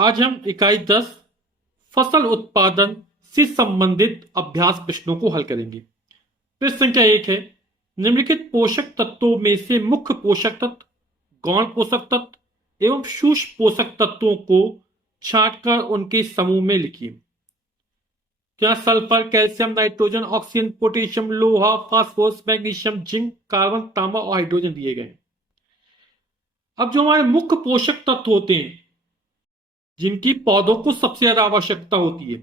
आज हम इकाई 10 फसल उत्पादन से संबंधित अभ्यास प्रश्नों को हल करेंगे। प्रश्न संख्या 1 है, निम्नलिखित पोषक तत्वों में से मुख्य पोषक तत्व, गौण पोषक तत्व एवं सूक्ष्म पोषक तत्वों को छांटकर उनके समूह में लिखिए। क्या sulphur, calcium, nitrogen, oxygen, potassium, लोहा, फास्फोरस, मैग्नीशियम, जिंक, कार्बन, तांबा और हाइड्रोजन दिए गए। अब जो हमारे मुख्य पोषक तत्व होते हैं जिनकी पौधों को सबसे ज्यादा आवश्यकता होती है,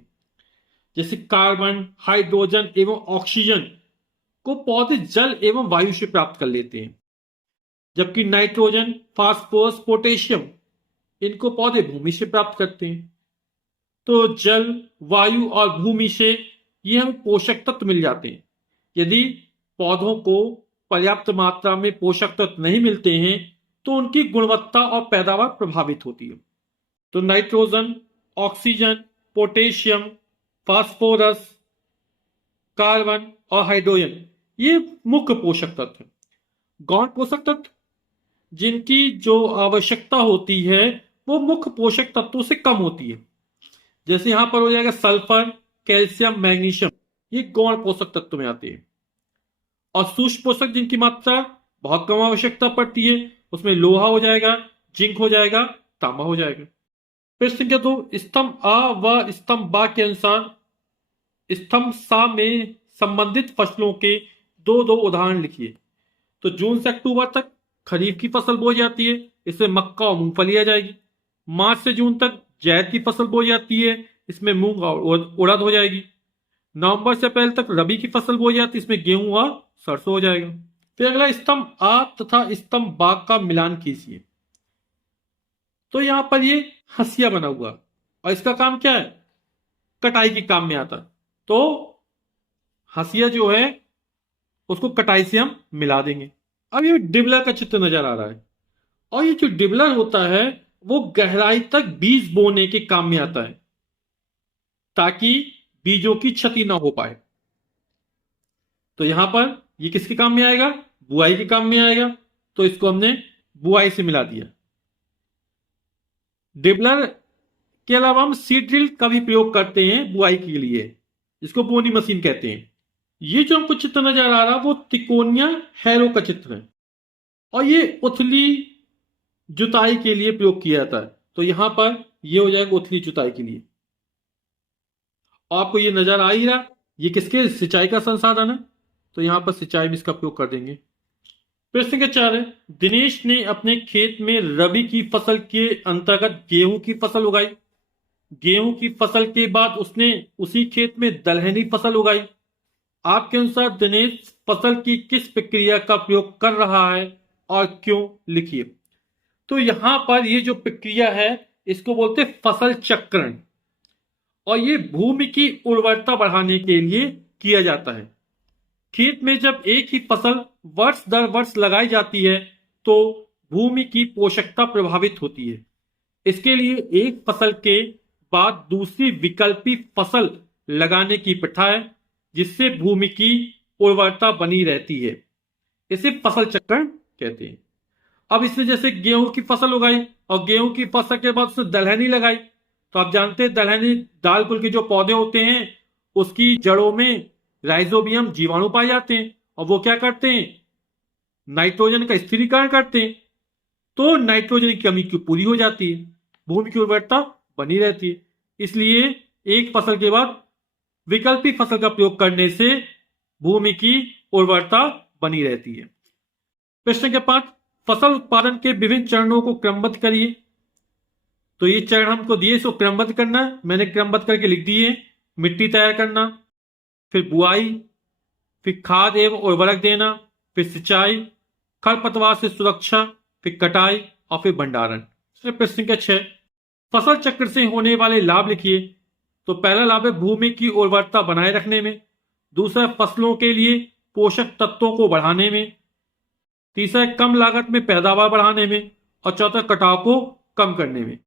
जैसे कार्बन, हाइड्रोजन एवं ऑक्सीजन को पौधे जल एवं वायु से प्राप्त कर लेते हैं, जबकि नाइट्रोजन, फास्फोरस, पोटेशियम इनको पौधे भूमि से प्राप्त करते हैं। तो जल, वायु और भूमि से ये हमें पोषक तत्व मिल जाते हैं। यदि पौधों को पर्याप्त मात्रा में पोषक तत्व नहीं मिलते हैं तो उनकी गुणवत्ता और पैदावार प्रभावित होती है। तो nitrogen, oxygen, potassium, phosphorus, carbon और हाइड्रोजन ये मुख्य पोषक तत्व हैं। गौण पोषक तत्व जिनकी जो आवश्यकता होती है वो मुख्य पोषक तत्वों से कम होती है, जैसे यहां पर हो जाएगा सल्फर, कैल्शियम, मैग्नीशियम, ये गौण पोषक तत्व में आते हैं। और सूक्ष्म पोषक जिनकी मात्रा बहुत कम आवश्यकता पड़ती है, उसमें लोहा हो जाएगा, जिंक हो जाएगा, तांबा हो जाएगा। प्रश्न संख्या 2, स्तंभ आ व स्तंभ बा के अनुसार स्तंभ सा में संबंधित फसलों के दो दो उदाहरण लिखिए। तो जून से अक्टूबर तक खरीफ की फसल बोई जाती है, इसमें मक्का और मूंगफली आ जाएगी। मार्च से जून तक जायद की फसल बोई जाती है, इसमें मूंग और उड़द हो जाएगी। नवंबर से अप्रैल तक रबी की फसल बोई जाती है, इसमें गेहूं और सरसों हो जाएगा। फिर अगला स्तंभ आ तथा स्तंभ बा का मिलान कीजिए। तो यहां पर ये हंसिया बना हुआ और इसका काम क्या है, कटाई के काम में आता। तो हंसिया जो है उसको कटाई से हम मिला देंगे। अब ये डिबलर का चित्र नजर आ रहा है और ये जो डिबलर होता है वो गहराई तक बीज बोने के काम में आता है ताकि बीजों की क्षति ना हो पाए। तो यहां पर ये किसके काम में आएगा, बुआई के काम में आएगा। तो इसको हमने बुआई से मिला दिया। डिबलर के अलावा हम सीड ड्रिल का भी प्रयोग करते हैं बुआई के लिए, जिसको बोनी मशीन कहते हैं। ये जो हमको चित्र नजर आ रहा वो तिकोनिया हैरो का चित्र है और ये उथली जुताई के लिए प्रयोग किया जाता है। तो यहां पर ये हो जाएगा उथली जुताई के लिए। और आपको ये नजर आ ही रहा ये किसके सिंचाई का संसाधन है, तो यहां पर सिंचाई में इसका प्रयोग कर देंगे। प्रश्न के 4 है, दिनेश ने अपने खेत में रबी की फसल के अंतर्गत गेहूं की फसल उगाई। गेहूं की फसल के बाद उसने उसी खेत में दलहनी फसल उगाई। आपके अनुसार दिनेश फसल की किस प्रक्रिया का प्रयोग कर रहा है और क्यों, लिखिए। तो यहां पर ये जो प्रक्रिया है इसको बोलते हैं फसल चक्रण और ये भूमि की उर्वरता बढ़ाने के लिए किया जाता है। खेत में जब एक ही फसल वर्ष दर वर्ष लगाई जाती है तो भूमि की पोषकता प्रभावित होती है। इसके लिए एक फसल के बाद दूसरी विकल्पी फसल लगाने की प्रथा है, जिससे भूमि की उर्वरता बनी रहती है। इसे फसल चक्रण कहते हैं। अब इसमें जैसे गेहूं की फसल उगाई और गेहूं की फसल के बाद उसने दलहनी लगाई। तो आप जानते हैं दलहनी दाल कुल के जो पौधे होते हैं उसकी जड़ों में राइजोबियम जीवाणु पाए जाते हैं और वो क्या करते हैं, नाइट्रोजन का स्थिरीकरण करते हैं। तो नाइट्रोजन की कमी क्यों पूरी हो जाती है, भूमि की उर्वरता बनी रहती है। इसलिए एक फसल के बाद विकल्पी फसल का प्रयोग करने से भूमि की उर्वरता बनी रहती है। प्रश्न के 5, फसल उत्पादन के विभिन्न चरणों को क्रमबद्ध करिए। तो ये चरण हमको दिए, इसको क्रमबद्ध करना है, मैंने क्रमबद्ध करके लिख दिए। मिट्टी तैयार करना, फिर बुआई, फिर खाद एवं उर्वरक देना, फिर सिंचाई, खरपतवार से सुरक्षा, फिर कटाई और फिर भंडारण। प्रश्न का 6, फसल चक्र से होने वाले लाभ लिखिए। तो पहला लाभ है भूमि की उर्वरता बनाए रखने में, दूसरा फसलों के लिए पोषक तत्वों को बढ़ाने में, तीसरा कम लागत में पैदावार बढ़ाने में और चौथा कटाव को कम करने में।